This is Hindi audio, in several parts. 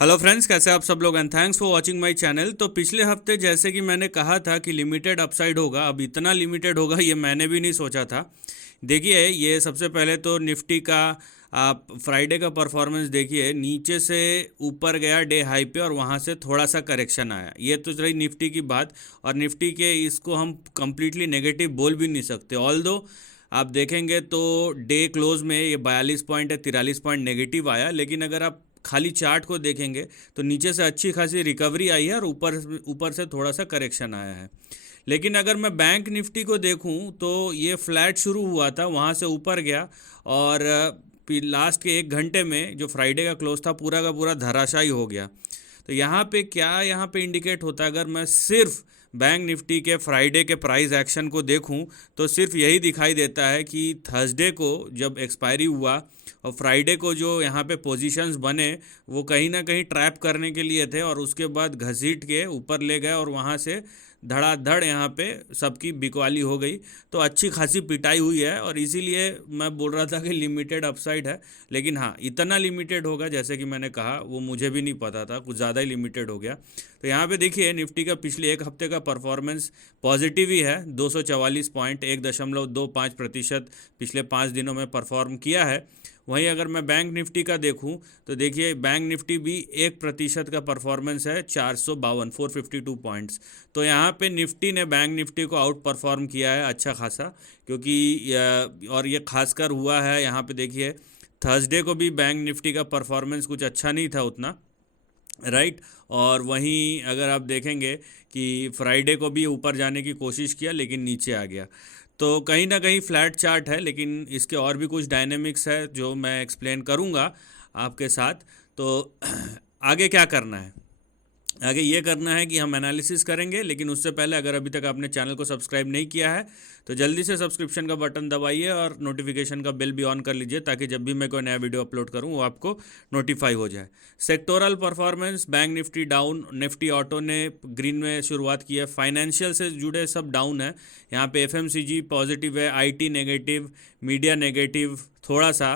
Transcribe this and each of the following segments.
हेलो फ्रेंड्स, कैसे आप सब लोग and thanks for watching my channel. तो पिछले हफ्ते जैसे कि मैंने कहा था कि लिमिटेड अपसाइड होगा, अब इतना लिमिटेड होगा ये मैंने भी नहीं सोचा था। देखिए, ये सबसे पहले तो निफ्टी का आप फ्राइडे का परफॉर्मेंस देखिए। नीचे से ऊपर गया डे हाई पे और वहाँ से थोड़ा सा करेक्शन आया। ये तो रही निफ्टी की बात। और निफ्टी के इसको हम कंप्लीटली नेगेटिव बोल भी नहीं सकते। ऑल दो आप देखेंगे तो डे क्लोज में ये 42 पॉइंट है, 43 पॉइंट नेगेटिव आया। लेकिन अगर आप खाली चार्ट को देखेंगे तो नीचे से अच्छी खासी रिकवरी आई है और ऊपर ऊपर से थोड़ा सा करेक्शन आया है। लेकिन अगर मैं बैंक निफ्टी को देखूं तो ये फ्लैट शुरू हुआ था, वहाँ से ऊपर गया और लास्ट के 1 घंटे में जो फ्राइडे का क्लोज था पूरा का पूरा धराशायी हो गया। तो यहाँ पे इंडिकेट होता है, अगर मैं सिर्फ बैंक निफ्टी के फ्राइडे के प्राइस एक्शन को देखूं तो सिर्फ यही दिखाई देता है कि थर्सडे को जब एक्सपायरी हुआ और फ्राइडे को जो यहाँ पे पोजीशंस बने वो कहीं ना कहीं ट्रैप करने के लिए थे और उसके बाद घसीट के ऊपर ले गए और वहाँ से धड़ाधड़ यहाँ पे सबकी बिकवाली हो गई। तो अच्छी खासी पिटाई हुई है और इसीलिए मैं बोल रहा था कि लिमिटेड अपसाइड है। लेकिन हाँ, इतना लिमिटेड होगा जैसे कि मैंने कहा वो मुझे भी नहीं पता था, कुछ ज़्यादा ही लिमिटेड हो गया। तो यहाँ पे देखिए निफ्टी का पिछले 1 हफ्ते का परफॉर्मेंस पॉजिटिव ही है। 244 पॉइंट 1.25% पिछले 5 दिनों में परफॉर्म किया है। वहीं अगर मैं बैंक निफ्टी का देखूं तो देखिए बैंक निफ्टी भी 1% का परफॉर्मेंस है, 452 पॉइंट्स। तो यहाँ पे निफ्टी ने बैंक निफ्टी को आउट परफॉर्म किया है अच्छा खासा, क्योंकि और ये खासकर हुआ है यहाँ पे देखिए थर्सडे को भी बैंक निफ्टी का परफॉर्मेंस कुछ अच्छा नहीं था उतना, राइट। और वहीं अगर आप देखेंगे कि फ्राइडे को भी ऊपर जाने की कोशिश किया लेकिन नीचे आ गया। तो कहीं ना कहीं फ्लैट चार्ट है, लेकिन इसके और भी कुछ डायनेमिक्स है जो मैं एक्सप्लेन करूँगा आपके साथ। तो आगे क्या करना है? आगे ये करना है कि हम एनालिसिस करेंगे, लेकिन उससे पहले अगर अभी तक आपने चैनल को सब्सक्राइब नहीं किया है तो जल्दी से सब्सक्रिप्शन का बटन दबाइए और नोटिफिकेशन का बेल भी ऑन कर लीजिए, ताकि जब भी मैं कोई नया वीडियो अपलोड करूं वो आपको नोटिफाई हो जाए। Sectoral performance bank Nifty down, Nifty auto ने ग्रीन में शुरुआत की है। फाइनेंशियल से जुड़े सब डाउन है। यहाँ पे एफएमसीजी पॉजिटिव है, आईटी नेगेटिव, मीडिया नेगेटिव, थोड़ा सा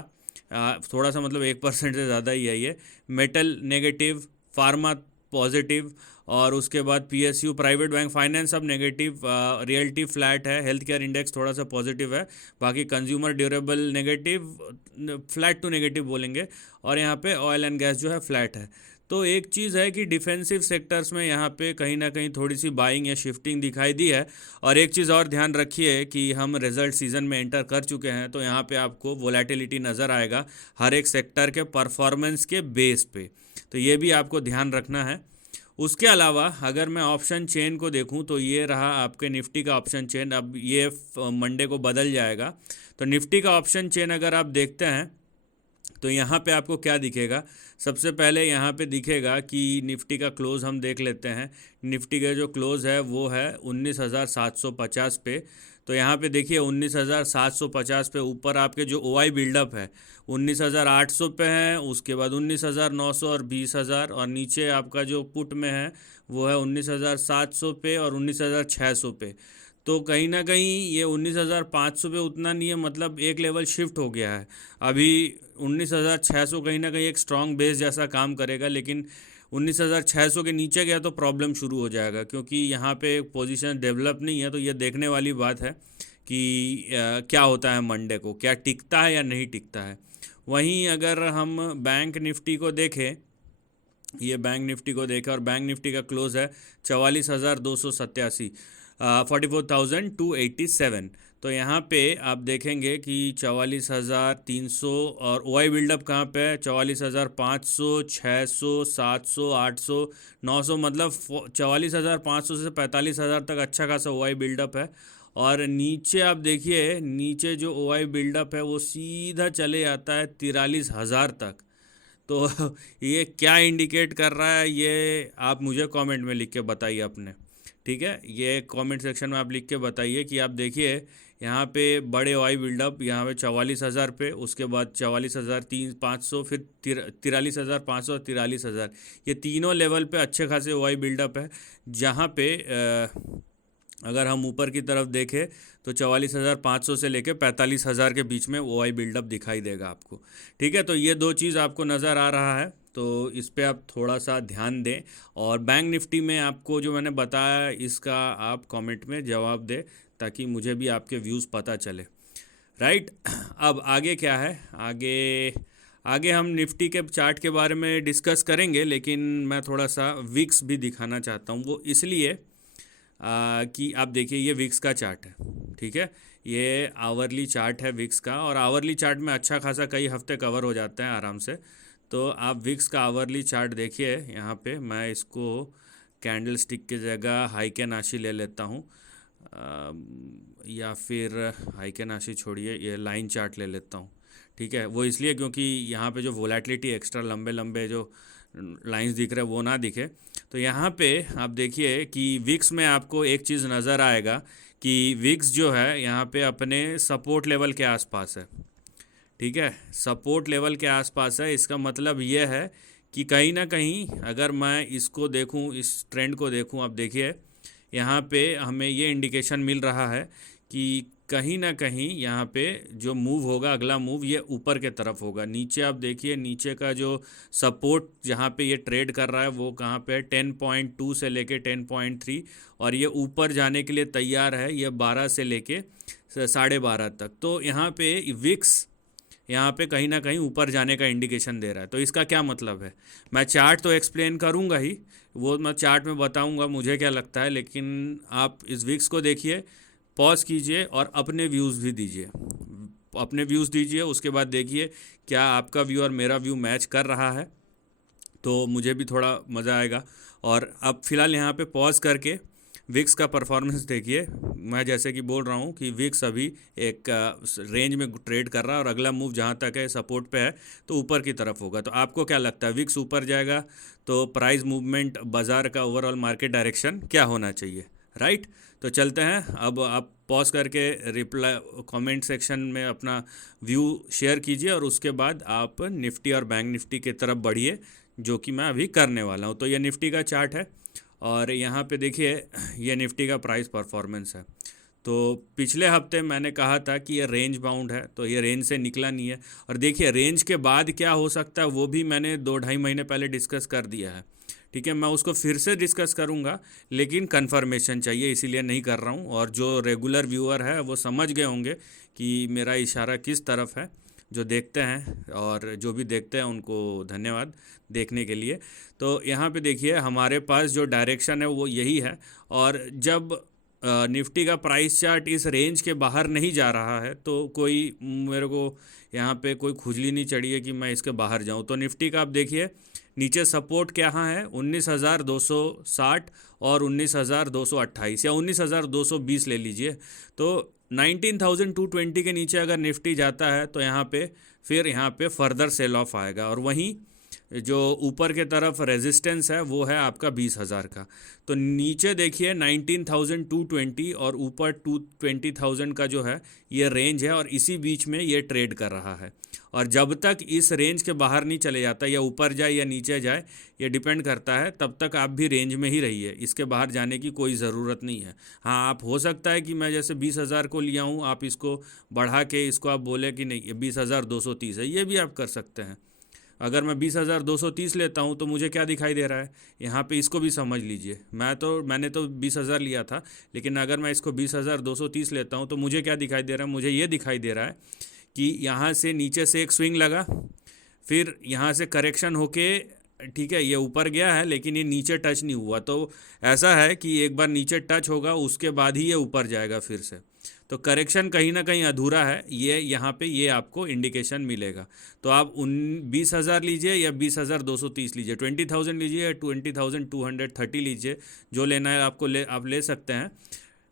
मतलब 1% से ज़्यादा ही है ये। मेटल नेगेटिव, फार्मा पॉजिटिव, और उसके बाद पीएसयू प्राइवेट बैंक फाइनेंस सब नेगेटिव, रियल्टी फ्लैट है, हेल्थ केयर इंडेक्स थोड़ा सा पॉजिटिव है, बाकी consumer durable negative, flat to negative बोलेंगे। और यहाँ पे ऑयल एंड गैस जो है फ्लैट है। तो एक चीज़ है कि डिफेंसिव सेक्टर्स में यहाँ पे कहीं ना कहीं थोड़ी सी बाइंग या शिफ्टिंग दिखाई दी है। और एक चीज़ और ध्यान रखिए कि हम रिजल्ट सीजन में एंटर कर चुके हैं, तो यहाँ पे आपको वोलेटिलिटी नज़र आएगा हर एक सेक्टर के परफॉर्मेंस के बेस पे। तो ये भी आपको ध्यान रखना है। उसके अलावा अगर मैं ऑप्शन चेन को देखूं तो ये रहा आपके निफ्टी का ऑप्शन चेन। अब ये मंडे को बदल जाएगा। तो निफ्टी का ऑप्शन चेन अगर आप देखते हैं तो यहाँ पे आपको क्या दिखेगा? सबसे पहले यहाँ पे दिखेगा कि निफ्टी का क्लोज़ हम देख लेते हैं। निफ्टी का जो क्लोज़ है वो है 19,750 पे। तो यहाँ पे देखिए 19,750 पे ऊपर आपके जो ओआई बिल्डअप है 19,800 पे है, उसके बाद 19,900 और 20,000, और नीचे आपका जो पुट में है वो है 19,700 पे और 19,600 पे। तो कहीं ना कहीं ये 19,500 पे उतना नहीं है, मतलब एक लेवल शिफ्ट हो गया है। अभी 19,600 कहीं ना कहीं एक स्ट्रॉन्ग बेस जैसा काम करेगा, लेकिन 19,600 के नीचे गया तो प्रॉब्लम शुरू हो जाएगा, क्योंकि यहाँ पे पोजीशन डेवलप नहीं है। तो ये देखने वाली बात है कि क्या होता है मंडे को, क्या टिकता है या नहीं टिकता है। वहीं अगर हम बैंक निफ्टी को देखें, ये बैंक निफ्टी को देखें और बैंक निफ्टी का क्लोज है 44,287, 44,287। तो यहाँ पे आप देखेंगे कि 44,300, और ओआई बिल्डअप कहाँ पे है? 44,500, 600, 700, 800, 900, मतलब 44,500 से 45,000 तक अच्छा खासा ओआई बिल्डअप है। और नीचे आप देखिए, नीचे जो ओआई बिल्डअप है वो सीधा चले जाता है 43,000 तक। तो ये क्या इंडिकेट कर रहा है ये आप मुझे कमेंट में लिख के बताइए अपने। ठीक है, ये कमेंट सेक्शन में आप लिख के बताइए कि आप देखिए यहाँ पे बड़े वाई बिल्डअप यहाँ पे 44,000 पे, उसके बाद 44,500, फिर 43,500 और 43,000। ये तीनों लेवल पे अच्छे खासे वाई बिल्डअप है, जहाँ पे अगर हम ऊपर की तरफ देखें तो 44,500 से लेकर 45,000 के बीच में ओ आई बिल्डअप दिखाई देगा आपको। ठीक है, तो ये दो चीज़ आपको नज़र आ रहा है। तो इस पे आप थोड़ा सा ध्यान दें। और बैंक निफ्टी में आपको जो मैंने बताया इसका आप कमेंट में जवाब दें ताकि मुझे भी आपके व्यूज़ पता चले, राइट। अब आगे क्या है, आगे आगे हम निफ्टी के चार्ट के बारे में डिस्कस करेंगे, लेकिन मैं थोड़ा सा विक्स भी दिखाना चाहता हूँ। वो इसलिए कि आप देखिए ये विक्स का चार्ट है, ठीक है। ये आवरली चार्ट है विक्स का, और आवरली चार्ट में अच्छा खासा कई हफ्ते कवर हो जाते हैं आराम से। तो आप विक्स का आवरली चार्ट देखिए। यहाँ पे मैं इसको कैंडल स्टिक की जगह हाइकेन आशी ले लेता हूँ, या फिर हाइकेन आशी छोड़िए, ये लाइन चार्ट ले लेता हूँ, ठीक है। वो इसलिए क्योंकि यहाँ पे जो वोलेटिलिटी एक्स्ट्रा लंबे लंबे जो लाइंस दिख रहे हैं वो ना दिखे। तो यहाँ पे आप देखिए कि विक्स में आपको एक चीज़ नज़र आएगा कि विक्स जो है यहाँ पे अपने सपोर्ट लेवल के आसपास है, ठीक है। सपोर्ट लेवल के आसपास है, इसका मतलब ये है कि कहीं ना कहीं अगर मैं इसको देखूं, इस ट्रेंड को देखूं, आप देखिए यहाँ पे हमें ये इंडिकेशन मिल रहा है कि कहीं ना कहीं यहाँ पे जो मूव होगा, अगला मूव ये ऊपर के तरफ होगा। नीचे आप देखिए, नीचे का जो सपोर्ट जहाँ पे ये ट्रेड कर रहा है वो कहाँ पे है, 10.2 से लेके 10.3, और ये ऊपर जाने के लिए तैयार है, ये 12 से लेके 12.5 तक। तो यहाँ पे विक्स यहाँ पे कहीं ना कहीं ऊपर जाने का इंडिकेशन दे रहा है। तो इसका क्या मतलब है, मैं चार्ट तो एक्सप्लेन करूँगा ही, वो मैं चार्ट में बताऊँगा मुझे क्या लगता है, लेकिन आप इस विक्स को देखिए, पॉज कीजिए और अपने व्यूज़ भी दीजिए, अपने व्यूज़ दीजिए। उसके बाद देखिए क्या आपका व्यू और मेरा व्यू मैच कर रहा है, तो मुझे भी थोड़ा मज़ा आएगा। और अब फ़िलहाल यहाँ पे पॉज करके विक्स का परफॉर्मेंस देखिए। मैं जैसे कि बोल रहा हूँ कि विक्स अभी एक रेंज में ट्रेड कर रहा है, और अगला मूव जहाँ तक है सपोर्ट पे है तो ऊपर की तरफ होगा। तो आपको क्या लगता है, विक्स ऊपर जाएगा तो प्राइस मूवमेंट, बाज़ार का ओवरऑल मार्केट डायरेक्शन क्या होना चाहिए, राइट। तो चलते हैं, अब आप पॉज करके रिप्लाई कमेंट सेक्शन में अपना व्यू शेयर कीजिए, और उसके बाद आप निफ्टी और बैंक निफ्टी की तरफ बढ़िए, जो कि मैं अभी करने वाला हूँ। तो ये निफ्टी का चार्ट है, और यहाँ पे देखिए ये निफ्टी का प्राइस परफॉर्मेंस है। तो पिछले हफ्ते मैंने कहा था कि ये रेंज बाउंड है, तो ये रेंज से निकला नहीं है। और देखिए रेंज के बाद क्या हो सकता है वो भी मैंने 2-2.5 महीने पहले डिस्कस कर दिया है, ठीक है। मैं उसको फिर से डिस्कस करूँगा, लेकिन कन्फर्मेशन चाहिए, इसीलिए नहीं कर रहा हूँ। और जो रेगुलर व्यूअर है वो समझ गए होंगे कि मेरा इशारा किस तरफ है, जो देखते हैं, और जो भी देखते हैं उनको धन्यवाद देखने के लिए। तो यहाँ पे देखिए हमारे पास जो डायरेक्शन है वो यही है, और जब निफ्टी का प्राइस चार्ट इस रेंज के बाहर नहीं जा रहा है तो कोई मेरे को यहाँ पे कोई खुजली नहीं चढ़ी है कि मैं इसके बाहर जाऊँ। तो निफ्टी का आप देखिए नीचे सपोर्ट क्या है, 19,260 और 19,228 या 19,220 ले लीजिए। तो 19,220 के नीचे अगर निफ्टी जाता है तो यहाँ पे फिर यहाँ पे फर्दर सेल ऑफ आएगा, और वहीं जो ऊपर के तरफ रेजिस्टेंस है वो है आपका 20,000 का। तो नीचे देखिए 19,220 और ऊपर 220,000 का जो है ये रेंज है, और इसी बीच में ये ट्रेड कर रहा है। और जब तक इस रेंज के बाहर नहीं चले जाता, या ऊपर जाए या नीचे जाए, ये डिपेंड करता है, तब तक आप भी रेंज में ही रहिए, इसके बाहर जाने की कोई ज़रूरत नहीं है। हाँ, आप हो सकता है कि मैं जैसे 20,000 को लिया हूँ, आप इसको बढ़ा के इसको आप बोले कि नहीं ये 20,230 है, ये भी आप कर सकते हैं। अगर मैं 20,230 लेता हूँ तो मुझे क्या दिखाई दे रहा है यहाँ पे, इसको भी समझ लीजिए। मैंने तो 20,000 लिया था, लेकिन अगर मैं इसको 20,230 लेता हूँ तो मुझे क्या दिखाई दे रहा है, मुझे ये दिखाई दे रहा है कि यहाँ से नीचे से एक स्विंग लगा, फिर यहाँ से करेक्शन होके, ठीक है, ये ऊपर गया है लेकिन ये नीचे टच नहीं हुआ। तो ऐसा है कि एक बार नीचे टच होगा उसके बाद ही ये ऊपर जाएगा फिर से। तो करेक्शन कहीं ना कहीं अधूरा है, ये यहाँ पे ये आपको इंडिकेशन मिलेगा। तो आप 20,000 लीजिए या 20,230 लीजिए, 20,000 लीजिए या 20,230 लीजिए, जो लेना है आपको आप ले सकते हैं,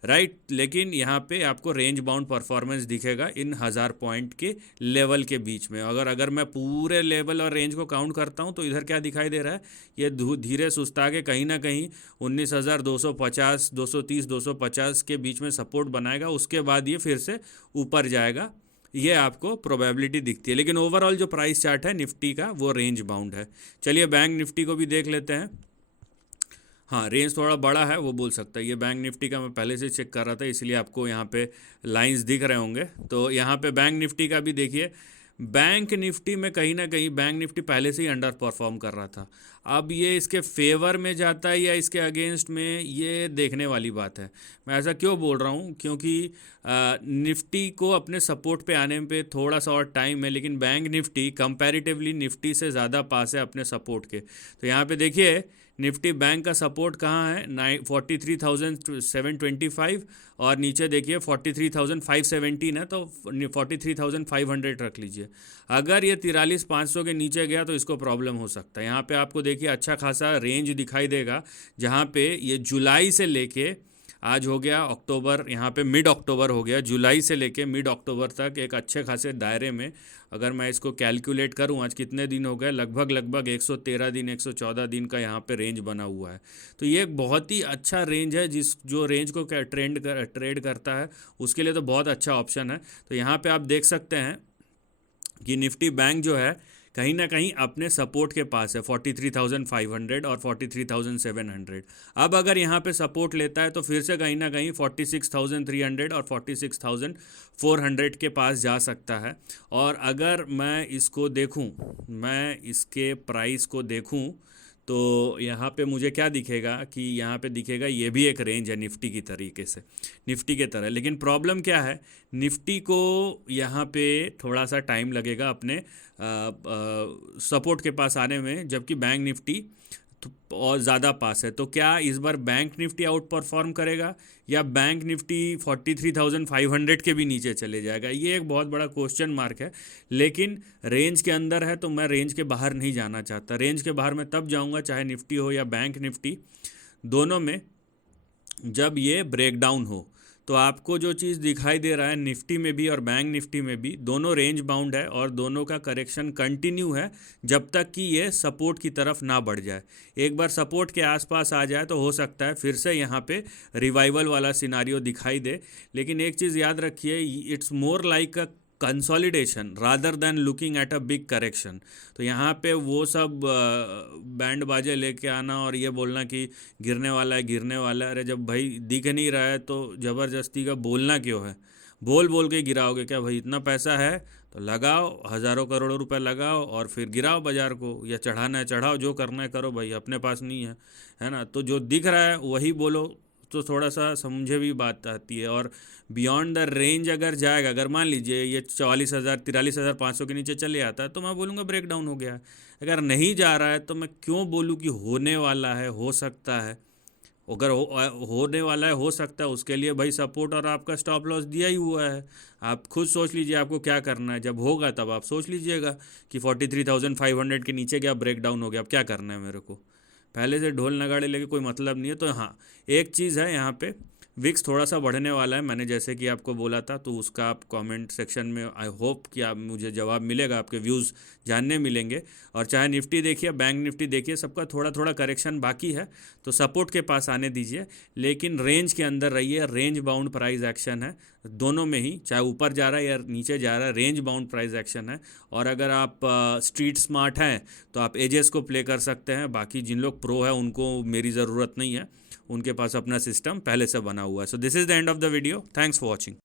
राइट। लेकिन यहाँ पे आपको रेंज बाउंड परफॉर्मेंस दिखेगा इन 1000 पॉइंट के लेवल के बीच में। अगर मैं पूरे लेवल और रेंज को काउंट करता हूँ तो इधर क्या दिखाई दे रहा है, ये धीरे सुस्ता के कहीं ना कहीं 19,250, 230, 250 के बीच में सपोर्ट बनाएगा, उसके बाद ये फिर से ऊपर जाएगा, ये आपको प्रोबेबिलिटी दिखती है। लेकिन ओवरऑल जो प्राइस चार्ट है निफ्टी का वो रेंज बाउंड है। चलिए बैंक निफ्टी को भी देख लेते हैं। हाँ, रेंज थोड़ा बड़ा है वो बोल सकता है। ये बैंक निफ्टी का मैं पहले से चेक कर रहा था, इसलिए आपको यहाँ पे लाइंस दिख रहे होंगे। तो यहाँ पे बैंक निफ्टी का भी देखिए, बैंक निफ्टी में कहीं ना कहीं बैंक निफ्टी पहले से ही अंडर परफॉर्म कर रहा था। अब ये इसके फेवर में जाता है या इसके अगेंस्ट में, ये देखने वाली बात है। मैं ऐसा क्यों बोल रहा हूँ, क्योंकि निफ्टी को अपने सपोर्ट पे आने पे थोड़ा सा और टाइम है, लेकिन बैंक निफ्टी कंपैरेटिवली निफ्टी से ज़्यादा पास है अपने सपोर्ट के। तो यहाँ पे देखिए निफ्टी बैंक का सपोर्ट कहाँ है, 43,725, और नीचे देखिए 43,517 है, तो 43,500 रख लीजिए। अगर ये 43,500 के नीचे गया तो इसको प्रॉब्लम हो सकता है। यहाँ पे आपको देखिए अच्छा खासा रेंज दिखाई देगा, जहाँ पे ये जुलाई से लेके आज हो गया अक्टूबर, यहाँ पे मिड अक्टूबर हो गया, जुलाई से लेके मिड अक्टूबर तक एक अच्छे खासे दायरे में, अगर मैं इसको कैलकुलेट करूँ आज कितने दिन हो गए, लगभग 113 दिन 114 दिन का यहाँ पे रेंज बना हुआ है। तो ये एक बहुत ही अच्छा रेंज है, जो रेंज को ट्रेड करता है उसके लिए तो बहुत अच्छा ऑप्शन है। तो यहाँ पे आप देख सकते हैं कि निफ्टी बैंक जो है कहीं ना कहीं अपने सपोर्ट के पास है 43,500 और 43,700। अब अगर यहाँ पे सपोर्ट लेता है तो फिर से कहीं ना कहीं 46,300 और 46,400 के पास जा सकता है। और अगर मैं इसको देखूँ, मैं इसके प्राइस को देखूँ, तो यहाँ पे मुझे क्या दिखेगा कि यहाँ पे दिखेगा ये भी एक रेंज है निफ्टी की तरीके से, निफ्टी के तरह। लेकिन प्रॉब्लम क्या है, निफ्टी को यहाँ पे थोड़ा सा टाइम लगेगा अपने सपोर्ट के पास आने में, जबकि बैंक निफ्टी और ज़्यादा पास है। तो क्या इस बार बैंक निफ्टी आउट परफॉर्म करेगा या बैंक निफ्टी 43,500 के भी नीचे चले जाएगा, ये एक बहुत बड़ा क्वेश्चन मार्क है। लेकिन रेंज के अंदर है तो मैं रेंज के बाहर नहीं जाना चाहता। रेंज के बाहर मैं तब जाऊंगा चाहे निफ्टी हो या बैंक निफ्टी, दोनों में जब ये ब्रेकडाउन हो। तो आपको जो चीज़ दिखाई दे रहा है निफ्टी में भी और बैंक निफ्टी में भी, दोनों रेंज बाउंड है और दोनों का करेक्शन कंटिन्यू है जब तक कि ये सपोर्ट की तरफ ना बढ़ जाए। एक बार सपोर्ट के आसपास आ जाए तो हो सकता है फिर से यहाँ पे रिवाइवल वाला सिनारियो दिखाई दे। लेकिन एक चीज़ याद रखिए, it's more like a consolidation rather than looking at a big correction. तो यहाँ पे वो सब बैंड बाजे लेके आना और ये बोलना कि गिरने वाला है गिरने वाला है, अरे जब भाई दिख नहीं रहा है तो ज़बरदस्ती का बोलना क्यों है? बोल बोल के गिराओगे क्या? भाई इतना पैसा है तो लगाओ, हज़ारों करोड़ों रुपए लगाओ और फिर गिराओ बाज़ार को, या चढ़ाना है चढ़ाओ, जो करना है करो भाई, अपने पास नहीं है ना? तो जो दिख रहा है वही बोलो, तो थोड़ा सा समझे भी बात आती है। और बियॉन्ड द रेंज अगर जाएगा, अगर मान लीजिए ये 44,000 43,500 के नीचे चले आता है तो मैं बोलूँगा ब्रेक डाउन हो गया है। अगर नहीं जा रहा है तो मैं क्यों बोलूँ कि होने वाला है, हो सकता है। अगर होने वाला है, हो सकता है, उसके लिए भाई सपोर्ट और आपका स्टॉप लॉस दिया ही हुआ है। आप खुद सोच लीजिए आपको क्या करना है, जब होगा तब आप सोच लीजिएगा कि 43,500 के नीचे गया, ब्रेक डाउन हो गया, अब क्या करना है मेरे को। पहले से ढोल नगाड़े लेके कोई मतलब नहीं है। तो हाँ, एक चीज़ है यहाँ पे, विक्स थोड़ा सा बढ़ने वाला है, मैंने जैसे कि आपको बोला था, तो उसका आप कमेंट सेक्शन में आई होप कि आप मुझे जवाब मिलेगा, आपके व्यूज़ जानने मिलेंगे। और चाहे निफ्टी देखिए बैंक निफ्टी देखिए, सबका थोड़ा थोड़ा करेक्शन बाकी है, तो सपोर्ट के पास आने दीजिए, लेकिन रेंज के अंदर रहिए। रेंज बाउंड प्राइस एक्शन है दोनों में ही, चाहे ऊपर जा रहा है या नीचे जा रहा है, रेंज बाउंड प्राइस एक्शन है। और अगर आप स्ट्रीट स्मार्ट हैं तो आप एजेस को प्ले कर सकते हैं। बाकी जिन लोग प्रो है उनको मेरी ज़रूरत नहीं है, उनके पास अपना सिस्टम पहले से बना हुआ है। So this is the end of the video, thanks for watching.